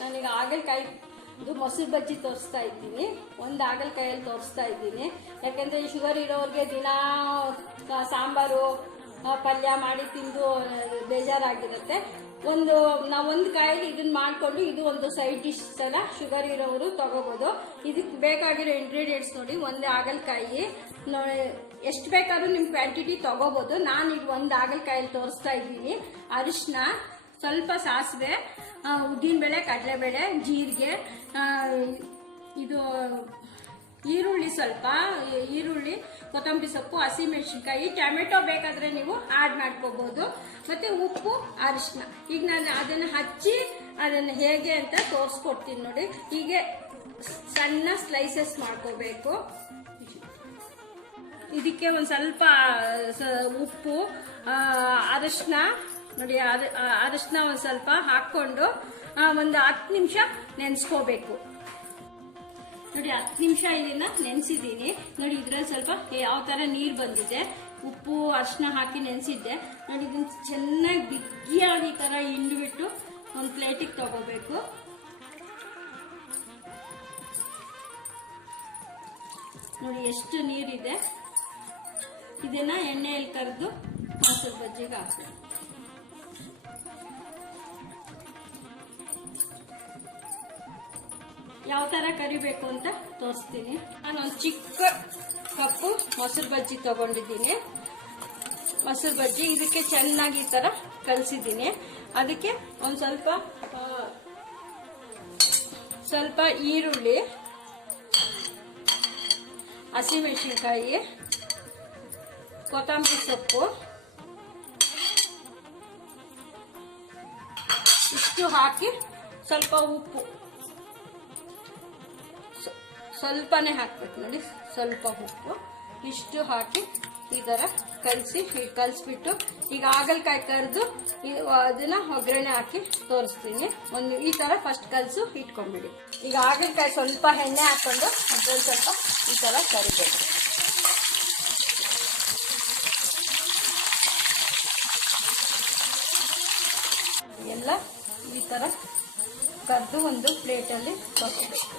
ನಾನೀಗ ಹಾಗಲಕಾಯಿ ಮೊಸರು ಬಜ್ಜಿ ತೋರಿಸ್ತಾ ಇದ್ದೀನಿ. ಒಂದು ಹಾಗಲಕಾಯಲ್ಲಿ ತೋರಿಸ್ತಾ ಇದ್ದೀನಿ. ಯಾಕಂದರೆ ಶುಗರ್ ಇರೋರಿಗೆ ದಿನ ಸಾಂಬಾರು ಪಲ್ಯ ಮಾಡಿ ತಿಂದು ಬೇಜಾರಾಗಿರುತ್ತೆ. ಒಂದು ಕಾಯಲ್ಲಿ ಇದನ್ನ ಮಾಡಿಕೊಂಡು ಇದು ಒಂದು ಸೈಡ್ ಡಿಶ್ ಥರ ಶುಗರ್ ಇರೋರು ತಗೋಬೋದು. ಇದಕ್ಕೆ ಬೇಕಾಗಿರೋ ಇಂಗ್ರೀಡಿಯೆಂಟ್ಸ್ ನೋಡಿ, ಒಂದು ಹಾಗಲಕಾಯಿ ನೋಡಿ, ಎಷ್ಟು ಬೇಕಾದ್ರೂ ನಿಮ್ಮ ಕ್ವಾಂಟಿಟಿ ತಗೋಬೋದು. ನಾನೀಗ ಒಂದು ಹಾಗಲಕಾಯಲ್ಲಿ ತೋರಿಸ್ತಾ ಇದ್ದೀನಿ. ಅರಿಶಿನ, ಸ್ವಲ್ಪ ಸಾಸಿವೆ, ಉದ್ದಿನಬೇಳೆ, ಕಡಲೆಬೇಳೆ, ಜೀರಿಗೆ, ಇದು ಈರುಳ್ಳಿ, ಸ್ವಲ್ಪ ಈರುಳ್ಳಿ, ಕೊತ್ತಂಬರಿ ಸೊಪ್ಪು, ಹಸಿಮೆಣಸಿನ್ಕಾಯಿ, ಟೊಮೆಟೊ ಬೇಕಾದರೆ ನೀವು ಆ್ಯಡ್ ಮಾಡ್ಕೋಬೋದು, ಮತ್ತು ಉಪ್ಪು, ಅರಿಶಿನ. ಈಗ ನಾನು ಅದನ್ನು ಹಚ್ಚಿ ಅದನ್ನು ಹೇಗೆ ಅಂತ ತೋರಿಸ್ಕೊಡ್ತೀನಿ ನೋಡಿ. ಹೀಗೆ ಸಣ್ಣ ಸ್ಲೈಸಸ್ ಮಾಡ್ಕೋಬೇಕು. ಇದಕ್ಕೆ ಒಂದು ಸ್ವಲ್ಪ ಉಪ್ಪು, ಅರಿಶಿನ ನೋಡಿ, ಅರಿಶಿನ ಒಂದು ಸ್ವಲ್ಪ ಹಾಕ್ಕೊಂಡು ಒಂದು 10 ನಿಮಿಷ ನೆನೆಸ್ಕೋಬೇಕು. ನೋಡಿ 10 ನಿಮಿಷ ಇದನ್ನ ನೆನೆಸಿದ್ದೀನಿ ನೋಡಿ. ಇದ್ರಲ್ಲಿ ಸ್ವಲ್ಪ ಯಾವ ಥರ ನೀರು ಬಂದಿದೆ. ಉಪ್ಪು ಅರಿಶಿನ ಹಾಕಿ ನೆನೆಸಿದ್ದೆ ನೋಡಿ. ಇದನ್ನ ಚೆನ್ನಾಗಿ ಬಿಗಿಯಾಗಿ ಈ ಥರ ಹಿಂಡ್ಬಿಟ್ಟು ಒಂದು ಪ್ಲೇಟಿಗೆ ತಗೋಬೇಕು. ನೋಡಿ ಎಷ್ಟು ನೀರಿದೆ. ಇದನ್ನ ಎಣ್ಣೆಯಲ್ಲಿ ಕರೆದು ಮೊಸರು ಬಜ್ಜಿಗೆ ಹಾಕ್ಬೇಕು. ಯಾವ ಥರ ಕರಿಬೇಕು ಅಂತ ತೋರಿಸ್ತೀನಿ. ನಾನೊಂದು ಚಿಕ್ಕ ಕಪ್ಪು ಮೊಸರು ಬಜ್ಜಿ ತಗೊಂಡಿದ್ದೀನಿ. ಮೊಸರು ಬಜ್ಜಿ ಇದಕ್ಕೆ ಚೆನ್ನಾಗಿ ಈ ಥರ ಕಲಸಿದ್ದೀನಿ. ಅದಕ್ಕೆ ಒಂದು ಸ್ವಲ್ಪ ಈರುಳ್ಳಿ, ಹಸಿಮೆಣಸಿನ್ಕಾಯಿ, ಕೊತ್ತಂಬರಿ ಸೊಪ್ಪು ಇಷ್ಟು ಹಾಕಿ, ಸ್ವಲ್ಪ ಉಪ್ಪು ಸ್ವಲ್ಪನೇ ಹಾಕ್ಬೇಕು ನೋಡಿ, ಸ್ವಲ್ಪ ಉಪ್ಪು ಇಷ್ಟು ಹಾಕಿ ಈ ಥರ ಕಲಿಸ್ಬಿಟ್ಟು ಈಗ ಹಾಗಲಕಾಯಿ ಕರೆದು ಅದನ್ನ ಒಗ್ಗರಣೆ ಹಾಕಿ ತೋರಿಸ್ತೀನಿ. ಒಂದು ಈ ಥರ ಫಸ್ಟ್ ಕಲಸು ಇಟ್ಕೊಂಡ್ಬಿಡಿ. ಈಗ ಹಾಗಲಕಾಯಿ ಸ್ವಲ್ಪ ಎಣ್ಣೆ ಹಾಕ್ಕೊಂಡು ಅದ್ರಲ್ಲಿ ಸ್ವಲ್ಪ ಈ ಥರ ಕರಿಬೇಕು. ಎಲ್ಲ ಈ ಥರ ಕರೆದು ಒಂದು ಪ್ಲೇಟಲ್ಲಿ ತಗೋಬೇಕು.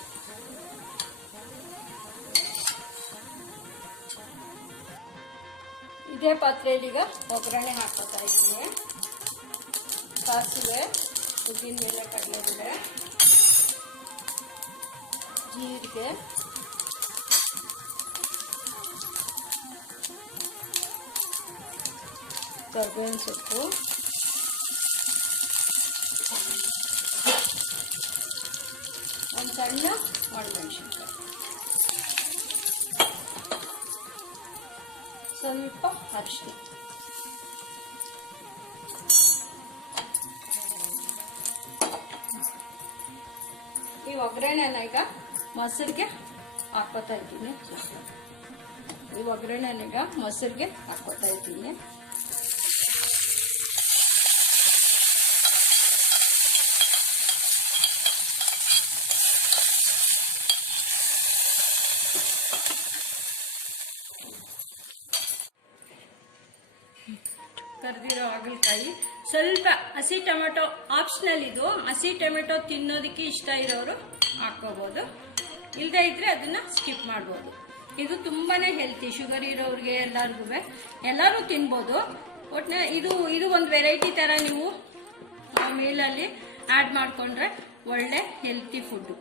ಇದೇ ಪಾತ್ರೆಯಲ್ಲಿ ಈಗ ಒಗ್ಗರಣೆ ಹಾಕೋತಾ ಇದ್ದೀನಿ. ಸಾಸಿವೆ, ಉದ್ದಿನಬೇಳೆ, ಕಡಲೆಬೇಳೆ, ಜೀರಿಗೆ, ಕರಿಬೇವಿನ ಸೊಪ್ಪು, ಒಂದು ಸಣ್ಣ ಒಣಮೆಣಸಿನ್ಕಾಯಿ, ಸ್ವಲ್ಪ ಅರಿಶಿನ. ಈ ಒಗ್ಗರಣೆನ ಈಗ ಮೊಸರಿಗೆ ಹಾಕೋತಾ ಇದ್ದೀನಿ. ಈ ಒಗ್ಗರಣೆನ ಈಗ ಮೊಸರಿಗೆ ಹಾಕೋತಾ ಇದ್ದೀನಿ. ಕರೆದಿರೋ ಹಾಗಲಕಾಯಿ, ಸ್ವಲ್ಪ ಹಸಿ ಟೊಮೆಟೊ ಆಪ್ಷನಲ್. ಇದು ಹಸಿ ಟೊಮೆಟೊ ತಿನ್ನೋದಕ್ಕೆ ಇಷ್ಟ ಇರೋರು ಹಾಕೋಬೋದು, ಇಲ್ಲದೇ ಇದ್ರೆ ಅದನ್ನ ಸ್ಕಿಪ್ ಮಾಡ್ಬೋದು. ಇದು ತುಂಬಾನೇ ಹೆಲ್ತಿ, ಶುಗರ್ ಇರೋರಿಗೆ ಎಲ್ಲರೂ ತಿನ್ಬೋದು. ಒಟ್ಟಿನ ಇದು ಒಂದು ವೆರೈಟಿ ಥರ ನೀವು ಮೀಲಲ್ಲಿ ಆ್ಯಡ್ ಮಾಡಿಕೊಂಡ್ರೆ ಒಳ್ಳೆ ಹೆಲ್ತಿ ಫುಡ್ಡು.